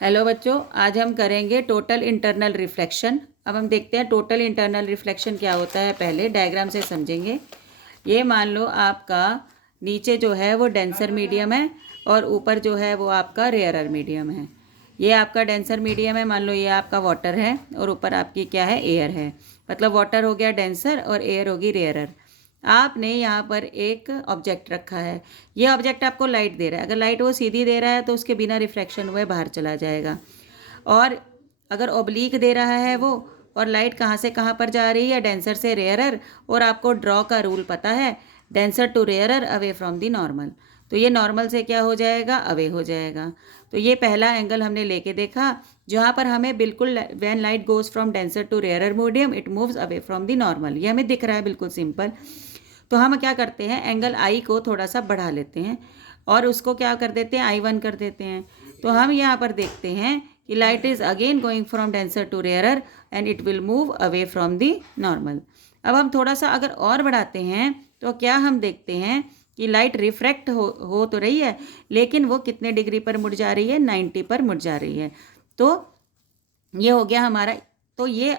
Hello बच्चों, आज हम करेंगे टोटल इंटरनल रिफ्लेक्शन। अब हम देखते हैं टोटल इंटरनल रिफ्लेक्शन क्या होता है। पहले डायग्राम से समझेंगे। ये मान लो आपका नीचे जो है वो डेंसर मीडियम है और ऊपर जो है वो आपका रेयरर मीडियम है। ये आपका डेंसर मीडियम है, मान लो ये आपका वाटर है और ऊपर आपकी क्या है, एयर है। मतलब वाटर हो गया डेंसर और एयर होगी रेयरर। आपने यहाँ पर एक ऑब्जेक्ट रखा है। ये ऑब्जेक्ट आपको लाइट दे रहा है। अगर लाइट वो सीधी दे रहा है तो उसके बिना रिफ्रैक्शन हुए बाहर चला जाएगा। और अगर ओब्लीक दे रहा है वो, और लाइट कहाँ से कहाँ पर जा रही है, डेंसर से रेयरर, और आपको ड्रॉ का रूल पता है, denser to rarer away from the normal. तो ये नॉर्मल से क्या हो जाएगा, अवे हो जाएगा। तो ये पहला एंगल हमने लेके देखा, जहाँ पर हमें बिल्कुल when light goes from denser to rarer medium it moves away from the normal. ये हमें दिख रहा है बिल्कुल सिंपल। तो हम क्या करते हैं, एंगल आई को थोड़ा सा बढ़ा लेते हैं और उसको क्या कर देते हैं, I1 कर देते हैं। तो हम यहाँ पर देखते हैं कि light is again going from denser to rarer and it will move away from the normal. अब हम थोड़ा सा अगर और बढ़ाते हैं तो क्या हम देखते हैं कि लाइट रिफ्रैक्ट हो तो रही है, लेकिन वो कितने डिग्री पर मुड़ जा रही है, 90 पर मुड़ जा रही है। तो ये हो गया हमारा। तो ये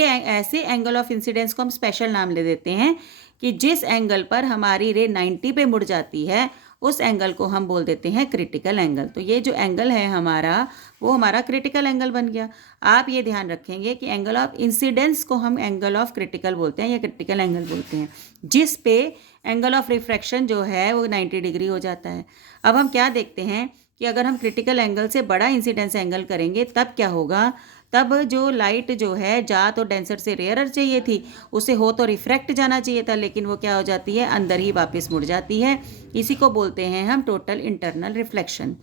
ऐसे एंगल ऑफ इंसिडेंस को हम स्पेशल नाम ले देते हैं कि जिस एंगल पर हमारी रे 90 पे मुड़ जाती है उस एंगल को हम बोल देते हैं क्रिटिकल एंगल। तो ये जो एंगल है हमारा, वो हमारा क्रिटिकल एंगल बन गया। आप ये ध्यान रखेंगे कि एंगल ऑफ इंसिडेंस को हम एंगल ऑफ क्रिटिकल बोलते हैं या क्रिटिकल एंगल बोलते हैं, जिस पे एंगल ऑफ रिफ्रैक्शन जो है वो 90 डिग्री हो जाता है। अब हम क्या देखते हैं कि अगर हम क्रिटिकल एंगल से बड़ा इंसिडेंस एंगल करेंगे तब क्या होगा, तब जो लाइट जो है जा तो डेंसर से रेयरर चाहिए थी, उसे हो तो रिफ्रैक्ट जाना चाहिए था, लेकिन वो क्या हो जाती है, अंदर ही वापस मुड़ जाती है। इसी को बोलते हैं हम टोटल इंटरनल रिफ्लेक्शन।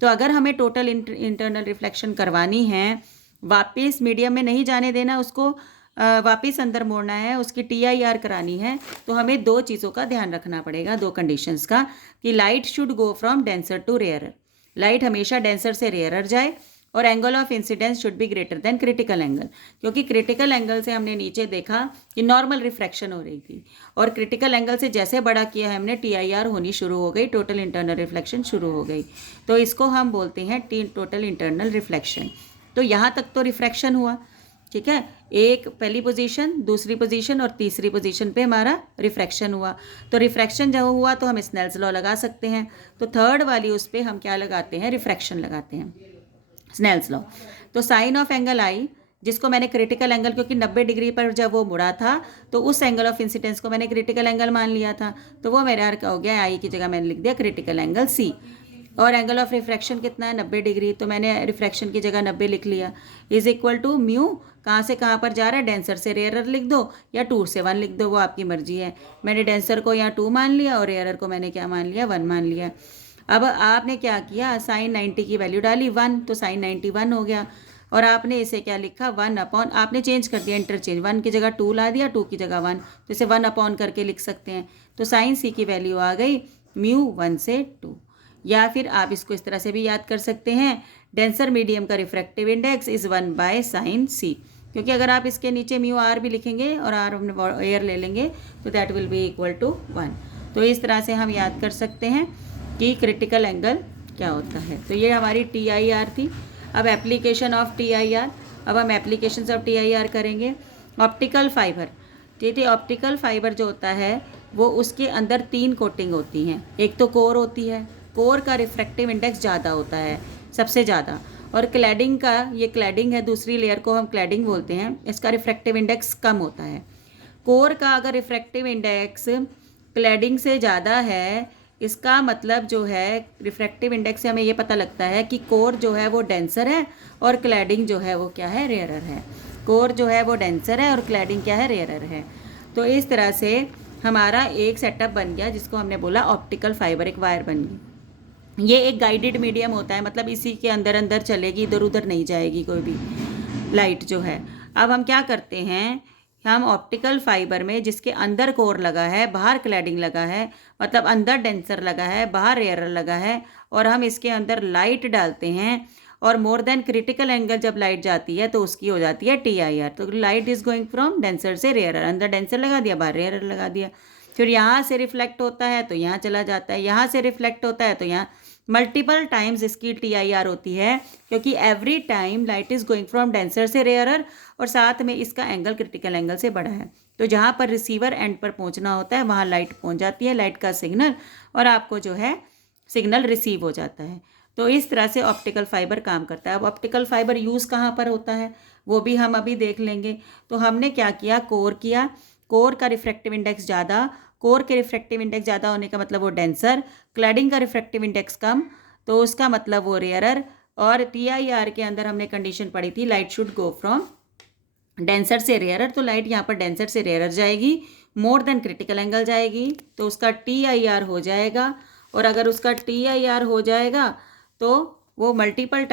तो अगर हमें टोटल इंटरनल रिफ्लेक्शन करवानी है, वापस मीडियम में नहीं जाने देना उसको, वापस अंदर मोड़ना है, उसकी TIR करानी है, तो हमें दो चीज़ों का ध्यान रखना पड़ेगा, दो कंडीशंस का, कि light should go from denser to rarer. Light हमेशा डेंसर से रेयरर जाए और angle of incidence should be greater than critical angle. क्योंकि क्रिटिकल एंगल से हमने नीचे देखा कि नॉर्मल रिफ्रैक्शन हो रही थी, और क्रिटिकल एंगल से जैसे बड़ा किया है हमने, TIR होनी शुरू हो गई, टोटल इंटरनल रिफ्लेक्शन शुरू हो गई। तो इसको हम बोलते हैं टोटल इंटरनल रिफ्लेक्शन। तो यहाँ तक तो रिफ्रैक्शन हुआ, ठीक है। एक पहली पोजीशन, दूसरी पोजीशन और तीसरी पोजीशन पे हमारा रिफ्रैक्शन हुआ। तो रिफ्रैक्शन जब हुआ तो हम स्नेल्स लॉ लगा सकते हैं। तो थर्ड वाली उस पर हम क्या लगाते हैं, रिफ्रैक्शन लगाते हैं, स्नेल्स लॉ। तो साइन ऑफ एंगल आई, जिसको मैंने क्रिटिकल एंगल, क्योंकि 90 डिग्री पर जब वो मुड़ा था तो उस एंगल ऑफ इंसिडेंस को मैंने क्रिटिकल एंगल मान लिया था, तो वो मेरा क्या हो गया, आई की जगह मैंने लिख दिया क्रिटिकल एंगल C। और एंगल ऑफ रिफ्रैक्शन कितना है, 90 डिग्री, तो मैंने रिफ्रैक्शन की जगह 90 लिख लिया, इज इक्वल टू म्यू, कहाँ से कहाँ पर जा रहा है, डेंसर से रेयरर लिख दो या 2 से 1 लिख दो, वो आपकी मर्जी है। मैंने डेंसर को यहाँ 2 मान लिया और रेयरर को मैंने क्या मान लिया, 1 मान लिया। अब आपने क्या किया, साइन 90 की वैल्यू डाली 1, तो साइन 91 हो गया। और आपने इसे क्या लिखा, 1 आपने चेंज कर दिया, इंटरचेंज, 1 की जगह 2 ला दिया, 2 की जगह 1, तो इसे 1 करके लिख सकते हैं। तो साइन C की वैल्यू आ गई म्यू 1 से 2। या फिर आप इसको इस तरह से भी याद कर सकते हैं, डेंसर मीडियम का refractive index is 1/sin C। क्योंकि अगर आप इसके नीचे म्यू R भी लिखेंगे और R हमने एयर ले लेंगे तो that will be equal to 1। तो इस तरह से हम याद कर सकते हैं कि क्रिटिकल एंगल क्या होता है। तो ये हमारी TIR थी। अब एप्लीकेशन ऑफ TIR, अब हम एप्लीकेशन ऑफ TIR करेंगे। ऑप्टिकल फाइबर, ठीक है, ऑप्टिकल फाइबर जो होता है वो उसके अंदर 3 कोटिंग होती हैं। एक तो कोर होती है, कोर का रिफ्रैक्टिव इंडेक्स ज़्यादा होता है, सबसे ज़्यादा। और क्लैडिंग का, ये क्लैडिंग है, दूसरी लेयर को हम क्लैडिंग बोलते हैं, इसका रिफ्रैक्टिव इंडेक्स कम होता है। कोर का अगर रिफ्रैक्टिव इंडेक्स क्लैडिंग से ज़्यादा है, इसका मतलब जो है रिफ्रैक्टिव इंडेक्स से हमें ये पता लगता है कि कोर जो है वो डेंसर है और क्लैडिंग जो है वो क्या है, रेयरर है। कोर जो है वो डेंसर है और क्लैडिंग क्या है, रेयरर है। तो इस तरह से हमारा एक सेटअप बन गया, जिसको हमने बोला ऑप्टिकल फाइबर, एक वायर बन गई। ये एक गाइडेड मीडियम होता है, मतलब इसी के अंदर अंदर चलेगी, इधर उधर नहीं जाएगी कोई भी लाइट जो है। अब हम क्या करते हैं, हम ऑप्टिकल फाइबर में जिसके अंदर कोर लगा है, बाहर क्लैडिंग लगा है, मतलब अंदर डेंसर लगा है, बाहर रेयरर लगा है, और हम इसके अंदर लाइट डालते हैं, और मोर देन क्रिटिकल एंगल जब लाइट जाती है तो उसकी हो जाती है TIR। तो light is going from denser से रेयरर, अंदर डेंसर लगा दिया, बाहर रेयरर लगा दिया। फिर यहाँ से रिफ्लेक्ट होता है तो यहाँ चला जाता है, यहाँ से रिफ्लेक्ट होता है तो यहाँ, मल्टीपल टाइम्स इसकी TIR होती है, क्योंकि every time light is going from denser से रेयरर, और साथ में इसका एंगल क्रिटिकल एंगल से बड़ा है। तो जहाँ पर रिसीवर एंड पर पहुँचना होता है वहाँ लाइट पहुँच जाती है, लाइट का सिग्नल, और आपको जो है सिग्नल रिसीव हो जाता है। तो इस तरह से ऑप्टिकल फाइबर काम करता है। अब ऑप्टिकल फाइबर यूज़ कहाँ पर होता है वो भी हम अभी देख लेंगे। तो हमने क्या किया, कोर किया। कोर का रिफ्रैक्टिव इंडेक्स ज़्यादा, कोर के रिफ्रैक्टिव इंडेक्स ज़्यादा होने का मतलब वो डेंसर, क्लैडिंग का रिफ्रैक्टिव इंडेक्स कम, तो उसका मतलब वो रेयरर। और TIR के अंदर हमने कंडीशन पढ़ी थी light should go from denser से रेयरर, तो लाइट यहाँ पर डेंसर से रेयरर जाएगी, मोर देन क्रिटिकल एंगल जाएगी, तो उसका TIR हो जाएगा। और अगर उसका TIR हो जाएगा तो वो मल्टीपल